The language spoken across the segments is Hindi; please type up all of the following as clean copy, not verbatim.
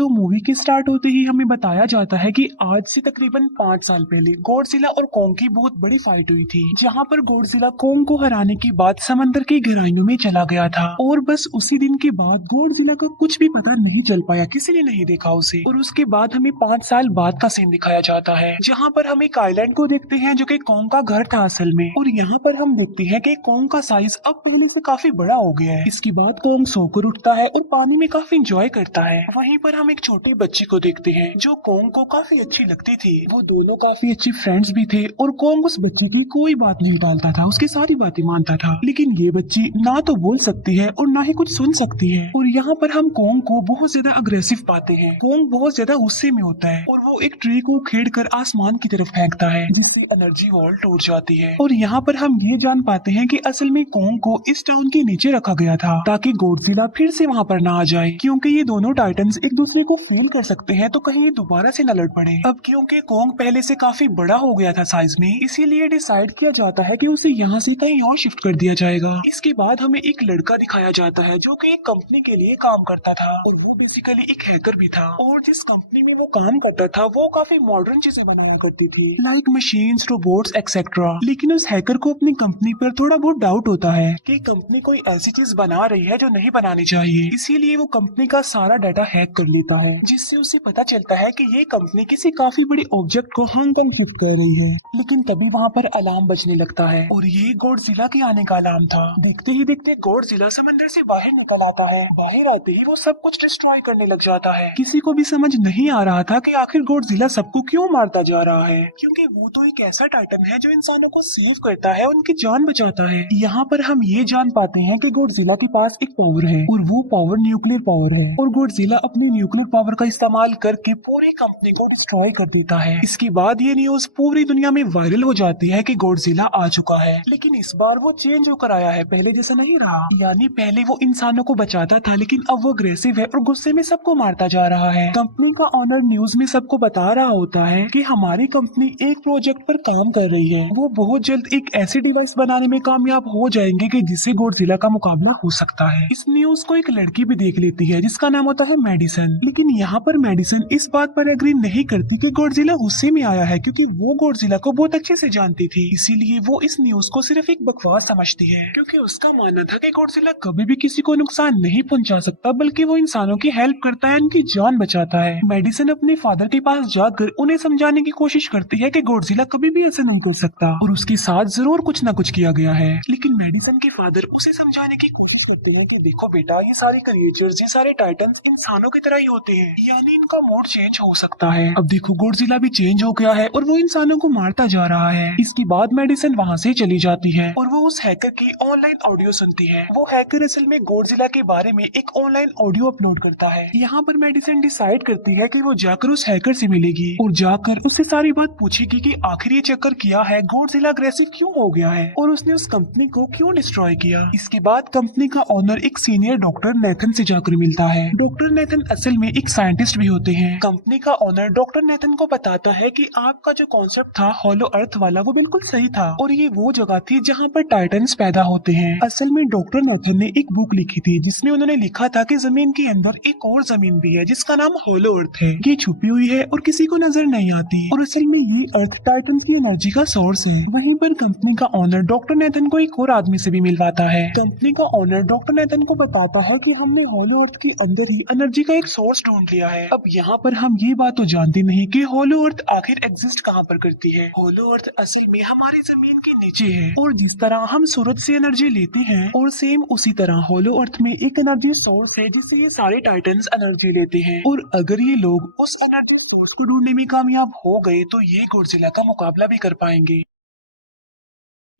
तो मूवी के स्टार्ट होते ही हमें बताया जाता है कि आज से तकरीबन 5 साल पहले गॉडजिला और कोंग की बहुत बड़ी फाइट हुई थी, जहां पर गॉडजिला कोंग को हराने के बाद समंदर की गहराइयों में चला गया था। और बस उसी दिन के बाद गॉडजिला का कुछ भी पता नहीं चल पाया, किसी ने नहीं देखा उसे। और उसके बाद हमें 5 साल बाद का सीन दिखाया जाता है, जहाँ पर हम एक आइलैंड को देखते हैं जो कि कोंग का घर था असल में। और यहाँ पर हम देखते हैं कि कोंग का साइज अब पहले से काफी बड़ा हो गया है। इसके बाद कोंग सोकर उठता है और पानी में काफी इंजॉय करता है। वहीं पर हम एक छोटे बच्चे को देखते हैं जो कोंग को काफी अच्छी लगती थी। वो दोनों काफी अच्छे फ्रेंड्स भी थे और कोंग उस बच्चे की कोई बात नहीं टालता था, उसकी सारी बातें मानता था। लेकिन ये बच्ची ना तो बोल सकती है और ना ही कुछ सुन सकती है। और यहाँ पर हम कोंग को बहुत ज्यादा अग्रेसिव पाते हैं। कोंग बहुत ज्यादा गुस्से में होता है और वो एक ट्री को खेड़ कर आसमान की तरफ फेंकता है, जिससे एनर्जी वॉल टूट जाती है। और यहाँ पर हम ये जान पाते हैं कि असल में कोंग को इस टाउन के नीचे रखा गया था ताकि गॉडजिला फिर से वहाँ पर ना आ जाए, क्योंकि ये दोनों टाइटन्स एक दूसरे को फेल कर सकते हैं, तो कहीं ये दोबारा से न लड़ पड़े। अब क्योंकि कोंग पहले से काफी बड़ा हो गया था साइज में, इसीलिए डिसाइड किया जाता है कि उसे यहाँ से कहीं और शिफ्ट कर दिया जाएगा। इसके बाद हमें एक लड़का दिखाया जाता है जो कि एक कंपनी के लिए काम करता था और वो बेसिकली एक हैकर भी था। और जिस कंपनी में वो काम करता था वो काफी मॉडर्न चीजें बनाया करती थी, लाइक मशीन्स, रोबोट्स एक्सेट्रा। लेकिन उस हैकर को अपनी कंपनी पर थोड़ा बहुत डाउट होता है कि कंपनी कोई ऐसी चीज बना रही है जो नहीं बनानी चाहिए। इसीलिए वो कंपनी का सारा डाटा हैक कर लेता है, जिससे उसे पता चलता है कि ये कंपनी किसी काफी बड़ी ऑब्जेक्ट को हांगकांग शिफ्ट कर रही है। लेकिन तभी वहाँ पर अलार्म बजने लगता है और ये गॉडजिला के आने का अलार्म था। देखते ही देखते गॉडजिला समंदर से बाहर निकल आता है। बाहर आते ही वो सब कुछ डिस्ट्रॉय करने लग जाता है। किसी को भी समझ नहीं आ रहा था कि आखिर गॉडजिला सबको क्यों मारता जा रहा है, क्योंकि वो तो एक ऐसा टाइटन है जो इंसानों को सेव करता है, उनकी जान बचाता है। यहाँ पर हम ये जान पाते हैं कि गॉडजिला के पास एक पावर है और वो पावर न्यूक्लियर पावर है। और गॉडजिला अपनी न्यूक्लियर पावर का इस्तेमाल करके पूरी कंपनी को डिस्ट्रॉय कर देता है। इसके बाद ये न्यूज पूरी दुनिया में वायरल हो जाती है कि गॉडजिला आ चुका है। लेकिन इस बार वो चेंज होकर आया है, पहले जैसा नहीं रहा। यानी पहले वो इंसानों को बचाता था, लेकिन अब वो अग्रेसिव है और गुस्से में सबको मारता जा रहा है। कंपनी का ऑनर न्यूज में सबको बता रहा होता है कि हमारी कंपनी एक प्रोजेक्ट पर काम कर रही है। वो बहुत जल्द एक ऐसी डिवाइस बनाने में कामयाब हो जाएंगे कि जिससे गॉडजिला का मुकाबला हो सकता है। इस न्यूज को एक लड़की भी देख लेती है जिसका नाम होता है मेडिसन। लेकिन यहाँ पर मेडिसन इस बात पर एग्री नहीं करती कि गॉडजिला गुस्से में आया है, क्योंकि वो गॉडजिला को बहुत अच्छे से जानती थी। इसीलिए वो इस न्यूज को सिर्फ एक बकवास समझती है, क्योंकि उसका मानना था कि गॉडजिला कभी भी किसी को नुकसान नहीं पहुंचा सकता, बल्कि वो इंसानों की हेल्प करता है, उनकी जान बचाता है। मेडिसन अपने फादर के पास जाकर उन्हें समझाने की कोशिश करती है कि गॉडजिला कभी भी ऐसा नहीं कर सकता और उसके साथ जरूर कुछ न कुछ किया गया है। लेकिन मेडिसन के फादर उसे समझाने की कोशिश करते हैं कि देखो बेटा, ये सारे क्रिएचर्स, ये सारे टाइटन्स इंसानों की तरह ही होते हैं, यानी इनका मूड चेंज हो सकता है। अब देखो गॉडजिला भी चेंज हो गया है और वो इंसानों को मारता जा रहा है। इसके बाद मेडिसन वहाँ से चली जाती है और वो उस हैकर की ऑनलाइन ऑडियो सुनती है। वो हैकर असल में गॉडजिला के बारे में एक ऑनलाइन ऑडियो अपलोड करता है। यहाँ पर मेडिसन डिसाइड करती है कि वो जाकर उस हैकर से मिलेगी और जाकर उससे सारी बात पूछेगी कि आखिर ये चक्कर किया है, गॉडजिला अग्रेसिव क्यों हो गया है और उसने उस कंपनी को क्यों डिस्ट्रॉय किया। इसके बाद कंपनी का ओनर एक सीनियर डॉक्टर नेथन से जाकर मिलता है। डॉक्टर नेथन असल में एक साइंटिस्ट भी होते हैं। कंपनी का ओनर डॉक्टर नेथन को बताता है कि आपका जो कॉन्सेप्ट था हॉलो अर्थ वाला, वो बिल्कुल सही था और ये वो जगह थी जहाँ पर टाइटन्स पैदा होते हैं। असल में डॉक्टर नेथन ने एक बुक लिखी थी जिसमें उन्होंने लिखा था कि जमीन के अंदर एक और जमीन भी है जिसका नाम हॉलो अर्थ है। ये छुपी हुई है और किसी को नजर नहीं आती और असल में ये अर्थ टाइटन्स की एनर्जी का सोर्स है। वहीं पर कंपनी का ओनर डॉक्टर नेथन को एक और आदमी से भी मिलवाता है। कंपनी का ओनर डॉक्टर नेथन को बताता है कि हमने हॉलो अर्थ के अंदर ही एनर्जी का एक सोर्स ढूंढ लिया है। अब यहाँ पर हम ये बात तो जानते नहीं कि हॉलो अर्थ आखिर एग्जिस्ट कहाँ पर करती है। हॉलो अर्थ असल में हमारी जमीन के नीचे है और जिस तरह हम सूरज से एनर्जी लेते हैं और सेम उसी तरह हॉलो अर्थ में एक एनर्जी सोर्स है जिससे ये सारे टाइटन्स एनर्जी लेते हैं। और अगर ये लोग उस एनर्जी सोर्स को ढूंढने में कामयाब हो गए तो ये गॉडजिला का मुकाबला भी कर पाएंगे।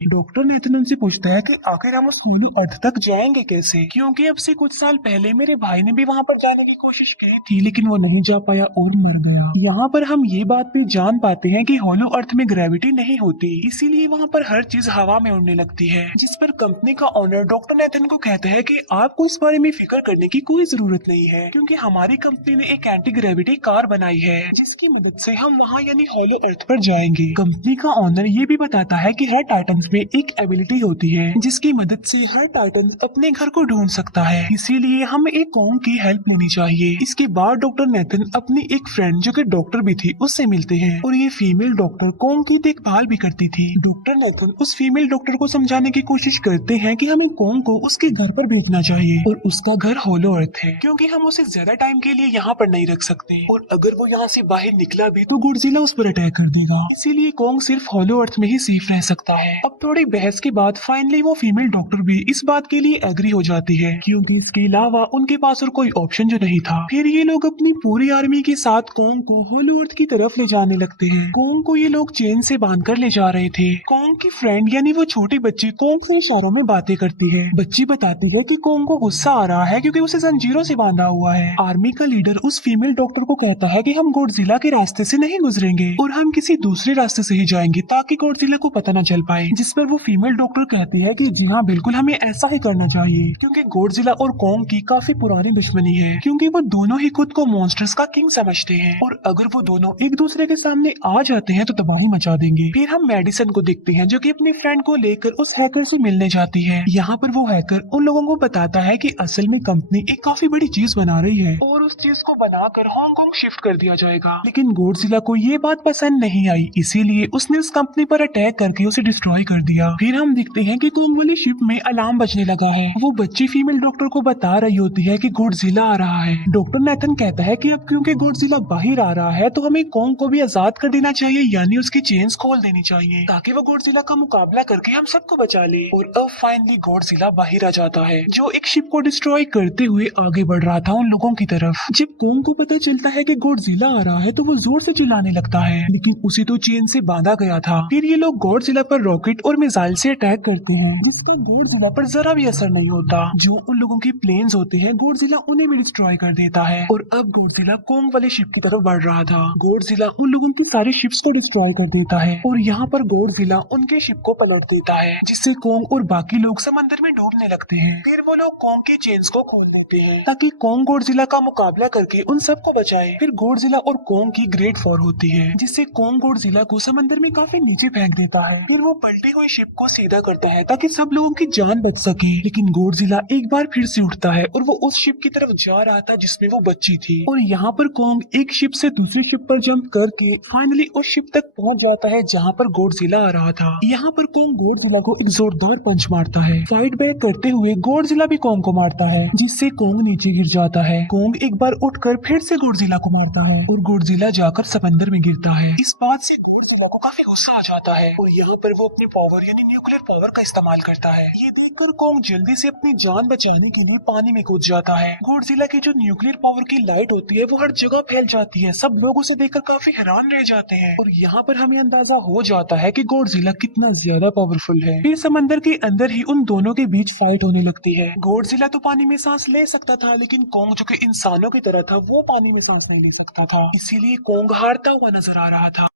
डॉक्टर नेथन उनसे पूछता है कि आखिर हम उस होलो अर्थ तक जाएंगे कैसे, क्योंकि अब से कुछ साल पहले मेरे भाई ने भी वहां पर जाने की कोशिश की थी, लेकिन वो नहीं जा पाया और मर गया। यहाँ पर हम ये बात भी जान पाते हैं कि होलो अर्थ में ग्रेविटी नहीं होती, इसीलिए वहाँ पर हर चीज हवा में उड़ने लगती है। जिस पर कंपनी का ओनर डॉक्टर नेथन को कहता है कि आपको इस बारे में फिक्र करने की कोई जरूरत नहीं है, क्योंकि हमारी कंपनी ने एक एंटी ग्रेविटी कार बनाई है जिसकी मदद से हम वहाँ यानी होलो अर्थ पर जाएंगे। कंपनी का ओनर ये भी बताता है कि हर टाइटन्स में एक एबिलिटी होती है जिसकी मदद से हर टाइटन अपने घर को ढूंढ सकता है, इसीलिए हमें एक कॉन्ग की हेल्प लेनी चाहिए। इसके बाद डॉक्टर नेथन अपनी एक फ्रेंड जो कि डॉक्टर भी थी उससे मिलते हैं और ये फीमेल डॉक्टर कॉन्ग की देखभाल भी करती थी। डॉक्टर नेथन उस फीमेल डॉक्टर को समझाने की कोशिश करते हैं कि हमें कॉन्ग को उसके घर पर भेजना चाहिए और उसका घर होलो अर्थ है क्योंकि हम उसे ज्यादा टाइम के लिए यहाँ पर नहीं रख सकते और अगर वो यहाँ से बाहर निकला भी तो गॉडजिला उस पर अटैक कर देगा, इसीलिए कॉन्ग सिर्फ होलो अर्थ में ही सेफ रह सकता है। अब थोड़ी बहस के बाद फाइनली वो फीमेल डॉक्टर भी इस बात के लिए एग्री हो जाती है क्योंकि इसके अलावा उनके पास और कोई ऑप्शन जो नहीं था। फिर ये लोग अपनी पूरी आर्मी के साथ कॉन्ग को होलो अर्थ की तरफ ले जाने लगते हैं। कॉन्ग को ये लोग चेन से बांधकर ले जा रहे थे। कॉन्ग की फ्रेंड यानी वो छोटी बच्ची कॉन्ग से इशारों में बातें करती है। बच्ची बताती है कि कॉन्ग को गुस्सा आ रहा है क्योंकि उसे जंजीरों से बांधा हुआ है। आर्मी का लीडर उस फीमेल डॉक्टर को कहता है कि हम गॉडजिला के रास्ते से नहीं गुजरेंगे और हम किसी दूसरे रास्ते से ही जाएंगे ताकि गॉडजिला को पता न चल पाए, जिस पर वो फीमेल डॉक्टर कहती है कि जी हाँ बिल्कुल हमें ऐसा ही करना चाहिए क्योंकि गॉडजिला और कॉन्ग की काफी पुरानी दुश्मनी है क्योंकि वो दोनों ही खुद को मॉन्स्टर्स का किंग समझते हैं और अगर वो दोनों एक दूसरे के सामने आ जाते हैं तो तबाही मचा देंगे। फिर हम मेडिसन को देखते हैं जो कि अपनी फ्रेंड को लेकर उस हैकर से मिलने जाती है। यहाँ पर वो हैकर उन लोगों को बताता है कि असल में कंपनी एक काफी बड़ी चीज बना रही है और उस चीज को बनाकर हांगकांग शिफ्ट कर दिया जाएगा, लेकिन गॉडजिला को ये बात पसंद नहीं आई, इसीलिए उसने उस कंपनी पर अटैक करके उसे डिस्ट्रॉय कर दिया। फिर हम देखते हैं कि कॉन्ग वाली शिप में अलार्म बजने लगा है। वो बच्ची फीमेल डॉक्टर को बता रही होती है कि गॉडजिला आ रहा है। डॉक्टर नेथन कहता है कि अब क्योंकि गॉडजिला बाहर आ रहा है तो हमें कॉन्ग को भी आजाद कर देना चाहिए, यानी उसकी चेन्स खोल देनी चाहिए ताकि वो गॉडजिला का मुकाबला करके हम सबको बचा ले। और अब फाइनली गॉडजिला बाहर आ जाता है जो एक शिप को डिस्ट्रॉय करते हुए आगे बढ़ रहा था उन लोगों की तरफ। जब कॉन्ग को पता चलता है कि गॉडजिला आ रहा है तो वो जोर से चिल्लाने लगता है, लेकिन उसे तो चेन से बांधा गया था। फिर ये लोग गॉडजिला पर रॉकेट और मिसाइल से अटैक करते हैं, जिसका गॉडजिला पर जरा भी असर नहीं होता। जो उन लोगों की प्लेन्स होते हैं गॉडजिला उन्हें भी डिस्ट्रॉय कर देता है और अब गॉडजिला कॉन्ग वाले शिप की तरफ बढ़ रहा था। गॉडजिला उन लोगों की सारी शिप्स को डिस्ट्रॉय कर देता है और यहाँ पर गॉडजिला उनके शिप को पलट देता है, जिससे कॉन्ग और बाकी लोग समंदर में डूबने लगते हैं। फिर वो लोग कॉन्ग के चेन्स को खोल देते हैं ताकि कॉन्ग गॉडजिला का मुकाबला करके उन सबको बचाए। फिर गॉडजिला और कॉन्ग की ग्रेट वॉर होती है जिससे कॉन्ग गॉडजिला को समंदर में काफी नीचे फेंक देता है। फिर वो पलटी हुई शिप को सीधा करता है ताकि सब लोगों की जान बच सके, लेकिन गॉडजिला एक बार फिर से उठता है और वो उस शिप की तरफ जा रहा था जिसमें वो बच्ची थी। और यहाँ पर कॉन्ग एक शिप से दूसरी शिप पर जंप करके फाइनली उस शिप तक पहुँच जाता है जहाँ पर गॉडजिला आ रहा था। यहाँ पर कॉन्ग गॉडजिला को एक जोरदार पंच मारता है। फाइट बैक करते हुए गॉडजिला भी कॉन्ग को मारता है, जिससे कॉन्ग नीचे गिर जाता है। कॉन्ग एक बार उठकर फिर से गॉडजिला को मारता है और गॉडजिला जाकर समंदर में गिरता है। इस बात से गॉडजिला को काफी गुस्सा आ जाता है और यहाँ पर वो अपनी पावर यानी न्यूक्लियर पावर का इस्तेमाल करता है। ये देखकर कॉन्ग जल्दी से अपनी जान बचाने के लिए पानी में कूद जाता है। गॉडजिला की जो न्यूक्लियर पावर की लाइट होती है वो हर जगह फैल जाती है। सब लोग उसे देखकर काफी हैरान रह जाते हैं और यहाँ पर हमें अंदाजा हो जाता है कि गॉडजिला कितना ज्यादा पावरफुल है। फिर समंदर के अंदर ही उन दोनों के बीच फाइट होने लगती है। गॉडजिला तो पानी में सांस ले सकता था, लेकिन कॉन्ग जो कि इंसानों की तरह था वो पानी में सांस नहीं ले सकता था, इसीलिए कॉन्ग हारता हुआ नजर आ रहा था।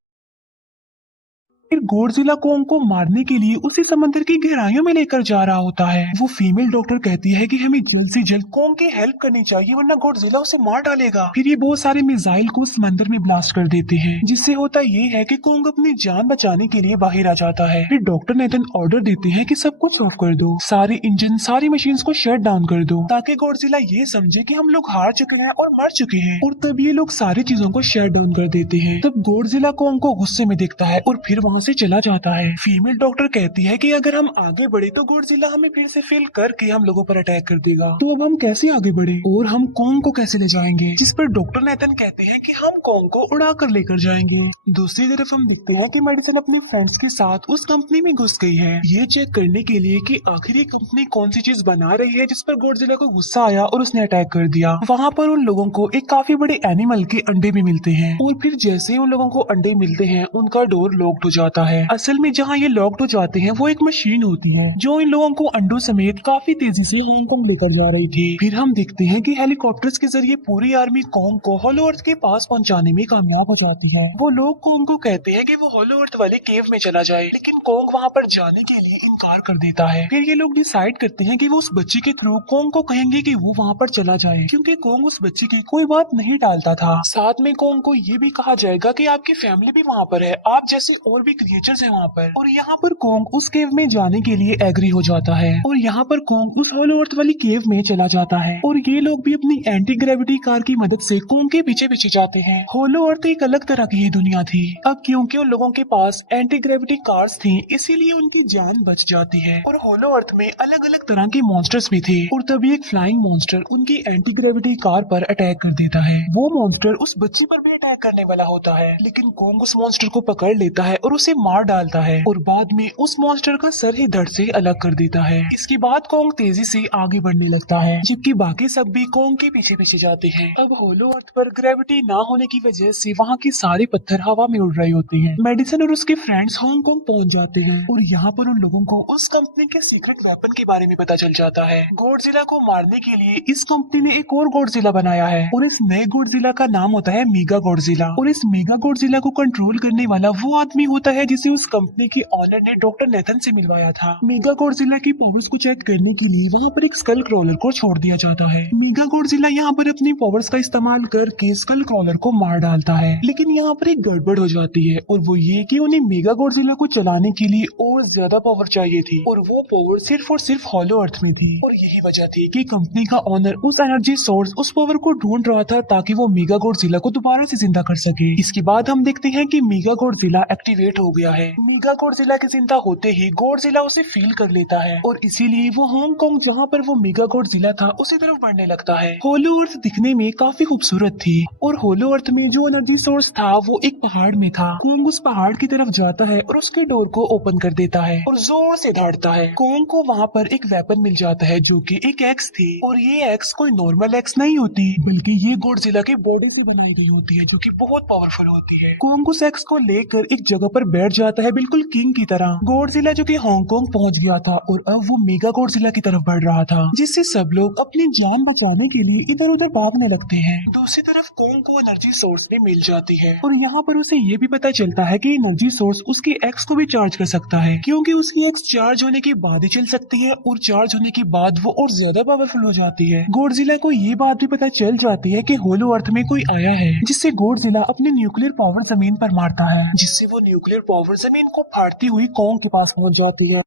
फिर गॉडजिला कॉन्ग को मारने के लिए उसी समंदर की गहराइयों में लेकर जा रहा होता है। वो फीमेल डॉक्टर कहती है कि हमें जल्द से जल्द कॉन्ग की हेल्प करनी चाहिए वरना गॉडजिला उसे मार डालेगा। फिर ये बहुत सारे मिसाइल को समंदर में ब्लास्ट कर देते हैं, जिससे होता ये है कि कॉन्ग अपनी जान बचाने के लिए बाहर आ जाता है। फिर डॉक्टर नेथन ऑर्डर देते हैं कि सब कुछ ऑफ कर दो, सारे इंजन सारी मशीन को शट डाउन कर दो ताकि गॉडजिला ये समझे कि हम लोग हार चुके हैं और मर चुके हैं। और तब ये लोग सारी चीजों को शट डाउन कर देते हैं। तब गॉडजिला कॉन्ग को गुस्से में देखता है और फिर वहाँ से चला जाता है। फीमेल डॉक्टर कहती है कि अगर हम आगे बढ़े तो गॉडजिला हमें फिर से फेल करके हम लोगों पर अटैक कर देगा, तो अब हम कैसे आगे बढ़े और हम कॉन्ग को कैसे ले जाएंगे। जिस पर डॉक्टर नेथन कहते हैं कि हम कॉन्ग को उड़ा कर लेकर जाएंगे। दूसरी तरफ हम देखते हैं कि मेडिसन अपने फ्रेंड्स के साथ उस कंपनी में घुस गई है, ये चेक करने के लिए कि आखिर ये कंपनी कौन सी चीज बना रही है जिस पर गॉडजिला को गुस्सा आया और उसने अटैक कर दिया। वहाँ पर उन लोगों को एक काफी बड़े एनिमल के अंडे भी मिलते हैं और फिर जैसे ही उन लोगों को अंडे मिलते हैं उनका डोर लॉक्ड हो जाता है। असल में जहाँ ये लॉक्ड हो जाते हैं वो एक मशीन होती है जो इन लोगों को अंडों समेत काफी तेजी से हांगकांग लेकर जा रही थी। फिर हम देखते हैं कि हेलीकॉप्टर्स के जरिए पूरी आर्मी कॉन्ग को होलो अर्थ के पास पहुंचाने में कामयाब हो जाती है। वो लोग कॉन्ग को कहते हैं कि वो होलो अर्थ वाले केव में चला जाए, लेकिन कॉन्ग वहाँ पर जाने के लिए इनकार कर देता है। फिर ये लोग डिसाइड करते हैं कि वो उस बच्ची के थ्रू कॉन्ग को कहेंगे कि वो वहाँ पर चला जाए, क्योंकि कॉन्ग उस बच्ची की कोई बात नहीं टालता था। साथ में कॉन्ग को ये भी कहा जाएगा कि आपकी फैमिली भी वहाँ पर है, आप जैसे और भी क्रिएचर्स है वहाँ पर। और यहाँ पर कोंग उस केव में जाने के लिए एग्री हो जाता है और यहाँ पर कोंग उस होलो अर्थ वाली केव में चला जाता है और ये लोग भी अपनी एंटी ग्रेविटी कार की मदद से कोंग के पीछे पीछे जाते हैं। होलो अर्थ एक अलग तरह की ही दुनिया थी। अब क्योंकि उन लोगों के पास एंटी ग्रेविटी कार्स थी इसीलिए उनकी जान बच जाती है। और होलो अर्थ में अलग अलग तरह के मॉन्स्टर्स भी थे और तभी एक फ्लाइंग मॉन्स्टर उनकी एंटी ग्रेविटी कार पर अटैक कर देता है। वो मॉन्स्टर उस बच्चे पर भी अटैक करने वाला होता है लेकिन कोंग उस मॉन्स्टर को पकड़ लेता है और उसे मार डालता है और बाद में उस मॉन्स्टर का सर ही धड़ से अलग कर देता है। इसके बाद कोंग तेजी से आगे बढ़ने लगता है जबकि बाकी सब भी कोंग के पीछे पीछे जाते हैं। अब होलो अर्थ पर ग्रेविटी ना होने की वजह से वहाँ के सारे पत्थर हवा में उड़ रहे होते हैं। मेडिसन और उसके फ्रेंड्स हांगकांग पहुँच जाते हैं और यहाँ पर उन लोगों को उस कंपनी के सीक्रेट वेपन के बारे में पता चल जाता है। गॉडजिला को मारने के लिए इस कंपनी ने एक और गॉडजिला बनाया है और इस नए गॉडजिला का नाम होता है मेगा गॉडजिला। और इस मेगा गॉडजिला को कंट्रोल करने वाला वो आदमी होता है जिसे उस कंपनी के ऑनर ने डॉक्टर नेथन से मिलवाया था। मेगा गॉडजिला की पावर्स को चेक करने के लिए वहाँ पर एक स्कल क्रॉलर को छोड़ दिया जाता है। मेगा गॉडजिला यहाँ पर अपनी पावर्स का इस्तेमाल करके स्कल क्रॉलर को मार डालता है लेकिन यहाँ पर एक गड़बड़ हो जाती है और वो ये कि उन्हें मेगा गॉडजिला को चलाने के लिए और ज्यादा पावर चाहिए थी और वो पावर सिर्फ और सिर्फ होलो अर्थ में थी। और यही वजह थी कि कंपनी का ऑनर उस एनर्जी सोर्स उस पावर को ढूंढ रहा था ताकि वो मेगा गॉडजिला को दोबारा से जिंदा कर सके। इसके बाद हम देखते हैं कि मेगा गॉडजिला एक्टिवेट हो गया है। मेगा गॉडजिला की जिंदा होते ही गॉडजिला उसे फील कर लेता है और इसीलिए वो हांगकांग जहाँ पर वो मेगा गॉडजिला था उसी तरफ बढ़ने लगता है। होलो अर्थ दिखने में काफी खूबसूरत थी और होलो अर्थ में जो एनर्जी सोर्स था वो एक पहाड़ में था। कोंग उस पहाड़ की तरफ जाता है और उसके डोर को ओपन कर देता है और जोर से दौड़ता है। कोंग को वहाँ पर एक वेपन मिल जाता है जो कि एक एक्स थी और ये एक्स कोई नॉर्मल एक्स नहीं होती बल्कि ये गॉडजिला के बॉडी से बनाई गई होती है जो कि बहुत पावरफुल होती है। कोंग उस एक्स को लेकर एक जगह पर बैठ जाता है बिल्कुल किंग की तरह। गॉडजिला जो कि हांगकांग पहुंच गया था और अब वो मेगा गॉडजिला की तरफ बढ़ रहा था जिससे सब लोग अपनी जान बचाने के लिए इधर उधर भागने लगते हैं। दूसरी तरफ कोंग को एनर्जी सोर्स भी मिल जाती है और यहाँ पर उसे ये भी पता चलता है कि एनर्जी सोर्स उसके एक्स को भी चार्ज कर सकता है क्योंकि उसकी एक्स चार्ज होने के बाद ही चल सकती है और चार्ज होने के बाद वो और ज्यादा पावरफुल हो जाती है। गॉडजिला को ये बात भी पता चल जाती है कि होलो अर्थ में कोई आया है जिससे गॉडजिला अपने न्यूक्लियर पावर जमीन पर मारता है जिससे वो न्यूक्लियर पावर जमीन को फाड़ती हुई कोंग के पास पहुंच जाती है।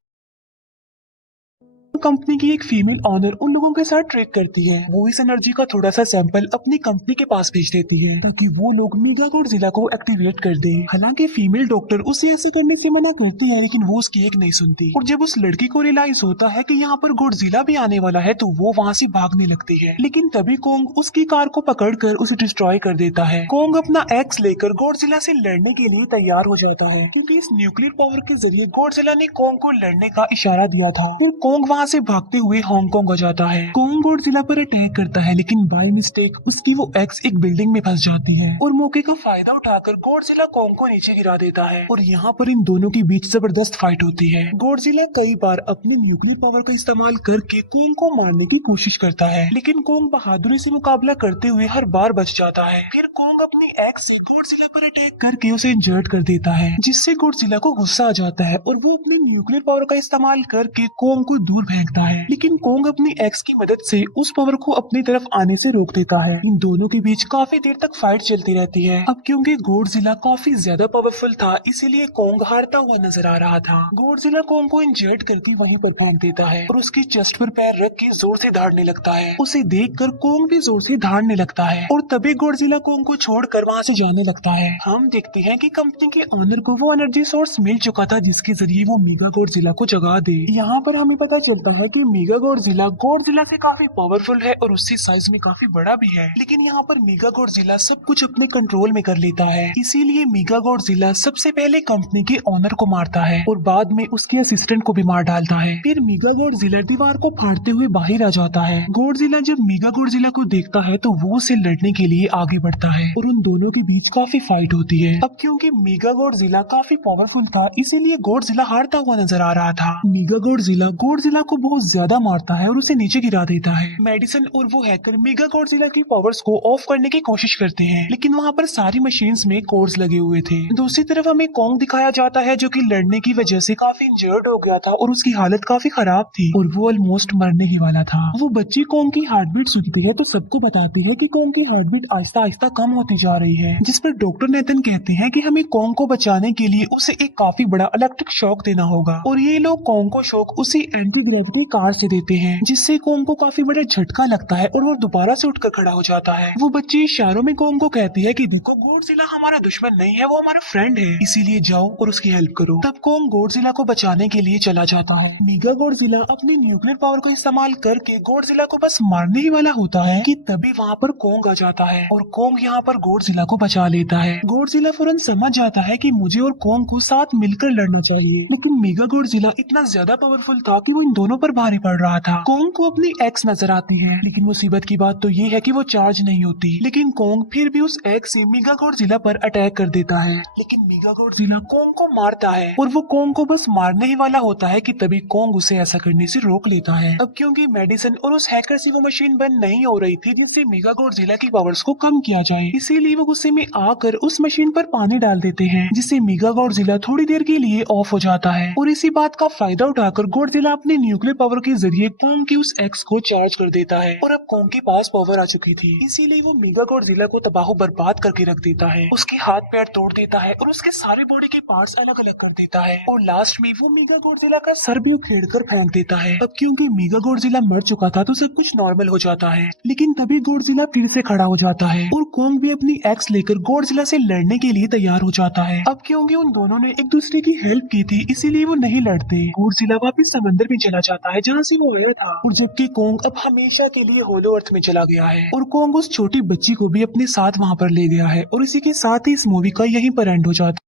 कंपनी की एक फीमेल ऑनर उन लोगों के साथ ट्रेक करती है। वो इस एनर्जी का थोड़ा सा सैंपल अपनी कंपनी के पास भेज देती है ताकि वो लोग मेगा गॉडजिला को एक्टिवेट कर दे। हालांकि फीमेल डॉक्टर उसे ऐसे करने से मना करती है लेकिन वो उसकी एक नहीं सुनती और जब उस लड़की को रियलाइज होता है कि यहाँ पर गॉडजिला भी आने वाला है तो वो वहाँ से भागने लगती है लेकिन तभी कोंग उसकी कार को पकड़कर उसे डिस्ट्रॉय कर देता है। कोंग अपना एक्स लेकर गॉडजिला से लड़ने के लिए तैयार हो जाता है क्योंकि इस न्यूक्लियर पावर के जरिए गॉडजिला ने कोंग को लड़ने का इशारा दिया था। फिर कोंग वहाँ से भागते हुए हांगकांग हो जाता है। कोंग गॉडजिला पर अटैक करता है लेकिन बाय मिस्टेक उसकी वो एक्स एक बिल्डिंग में फंस जाती है और मौके का फायदा उठाकर गॉडजिला कोंग को नीचे गिरा देता है और यहाँ पर इन दोनों के बीच जबरदस्त फाइट होती है। गॉडजिला कई बार अपने न्यूक्लियर पावर का इस्तेमाल करके कोंग को मारने की कोशिश करता है लेकिन कोंग बहादुरी से मुकाबला करते हुए हर बार बच जाता है। फिर कोंग अपनी एक्स से गॉडजिला पर अटैक करके उसे इंजर्ड कर देता है जिससे गॉडजिला को गुस्सा आ जाता है और वो अपने न्यूक्लियर पावर का इस्तेमाल करके कोंग को दूर फेंकता है लेकिन कोंग अपनी एक्स की मदद से उस पावर को अपनी तरफ आने से रोक देता है। इन दोनों के बीच काफी देर तक फाइट चलती रहती है। अब क्योंकि गॉडजिला काफी ज्यादा पावरफुल था इसीलिए कोंग हारता हुआ नजर आ रहा था। गॉडजिला कोंग को इंजर्ड करके वहीं पर फेंक देता है और उसकी चेस्ट पर पैर रख के जोर से दहाड़ने लगता है। उसे देखकर कोंग भी जोर से दहाड़ने लगता है और तभी गॉडजिला कोंग को छोड़कर वहाँ से जाने लगता है। हम देखते हैं कि कंपनी के ओनर को वो एनर्जी सोर्स मिल चुका था जिसके जरिए वो मेगा गॉडजिला को जगा दे। यहाँ पर हमें पता चलता है कि मेगा गॉडजिला से काफी पावरफुल है और उसकी साइज में काफी बड़ा भी है लेकिन यहाँ पर मेगा गॉडजिला सब कुछ अपने कंट्रोल में कर लेता है इसीलिए मेगा गॉडजिला सबसे पहले कंपनी के ओनर को मारता है और बाद में उसके असिस्टेंट को भी मार डालता है। फिर मेगा गॉडजिला दीवार को फाड़ते हुए बाहर आ जाता है। गॉडजिला जब मेगा गॉडजिला को देखता है तो वो उसे लड़ने के लिए आगे बढ़ता है और उन दोनों के बीच काफी फाइट होती है। अब क्योंकि मेगा गॉडजिला काफी पावरफुल था इसीलिए गॉडजिला हारता हुआ नजर आ रहा था। मेगा गॉडजिला को को बहुत ज्यादा मारता है और उसे नीचे गिरा देता है। मेडिसन और वो हैकर मेगा गॉडजिला की पावर्स को ऑफ करने की कोशिश करते हैं, लेकिन वहाँ पर सारी मशीन्स में कोड्स लगे हुए थे। दूसरी तरफ हमें कॉन्ग दिखाया जाता है जो कि लड़ने की वजह से काफी इंजर्ड हो गया था और उसकी हालत काफी खराब थी और वो ऑलमोस्ट मरने ही वाला था। वो बच्ची कॉन्ग की हार्ट बीट सुनती है तो सबको बताती है कि कॉन्ग की हार्ट बीट आहिस्ता आहिस्ता कम होती जा रही है, जिस पर डॉक्टर नेथन कहते हैं कि हमें कॉन्ग को बचाने के लिए उसे एक काफी बड़ा इलेक्ट्रिक शॉक देना होगा और ये लोग कॉन्ग को शॉक उसी एंटी ग्रेविटी कार से देते हैं, जिससे कॉन्ग को काफी बड़ा झटका लगता है और वो दोबारा से उठकर खड़ा हो जाता है। वो बच्ची इशारों में कॉन्ग को कहती है कि देखो गॉडजिला हमारा दुश्मन नहीं है, वो हमारा फ्रेंड है, इसीलिए जाओ और उसकी हेल्प करो। तब कॉन्ग गॉडजिला को बचाने के लिए चला जाता है। मेगा गॉडजिला अपनी न्यूक्लियर पावर को इस्तेमाल करके गॉडजिला को बस मारने ही वाला होता है कि तभी वहाँ पर कॉन्ग आ जाता है और कॉन्ग यहाँ पर गॉडजिला को बचा लेता है। गॉडजिला फौरन समझ जाता है कि मुझे और कॉन्ग को साथ मिलकर लड़ना चाहिए, लेकिन मेगा गॉडजिला इतना ज्यादा पावरफुल था कि वो इन दोनों पर भारी पड़ रहा था। कॉन्ग को अपनी एक्स नजर आती है, लेकिन मुसीबत की बात तो ये है कि वो चार्ज नहीं होती, लेकिन कॉन्ग फिर भी उस एक्स से मेगा गॉडजिला पर अटैक कर देता है। लेकिन मेगा गॉडजिला कॉन्ग को मारता है और वो कॉन्ग को बस मारने ही वाला होता है कि तभी कॉन्ग उसे ऐसा करने से रोक लेता है। अब क्योंकि मेडिसन और उस हैकर से वो मशीन बंद नहीं हो रही थी जिससे मेगा गॉडजिला की पावर्स को कम किया जाए, इसीलिए वो गुस्से में आकर उस मशीन पर पानी डाल देते हैं, जिससे मेगा गॉडजिला थोड़ी देर के लिए ऑफ हो जाता है और इसी बात का फायदा उठाकर गॉडजिला अपने न्यूक्लियर पावर के जरिए कॉन्ग की उस एक्स को चार्ज कर देता है और अब कॉन्ग के पास पावर आ चुकी थी, इसीलिए वो मेगा गॉडजिला को तबाह बर्बाद करके रख देता है, उसके हाथ पैर तोड़ देता है और उसके सारे बॉडी के पार्ट्स अलग अलग कर देता है और लास्ट में वो मेगा गॉडजिला का सर भी उखेड़ कर फेंक देता है। अब क्योंकि मेगा गॉडजिला मर चुका था तो सब कुछ नॉर्मल हो जाता है, लेकिन तभी गॉडजिला फिर से खड़ा हो जाता है और कॉन्ग भी अपनी एक्स लेकर गॉडजिला से लड़ने के लिए तैयार हो जाता है। अब क्योंकि उन दोनों ने एक दूसरे की हेल्प की थी इसीलिए वो नहीं लड़ते। गॉडजिला वापस समंदर में चला जाता है जहाँ से वो आया था और जबकि कॉन्ग अब हमेशा के लिए होलो अर्थ में चला गया है और कॉन्ग उस छोटी बच्ची को भी अपने साथ वहाँ पर ले गया है और इसी के साथ ही इस मूवी का यहीं पर एंड हो जाता है।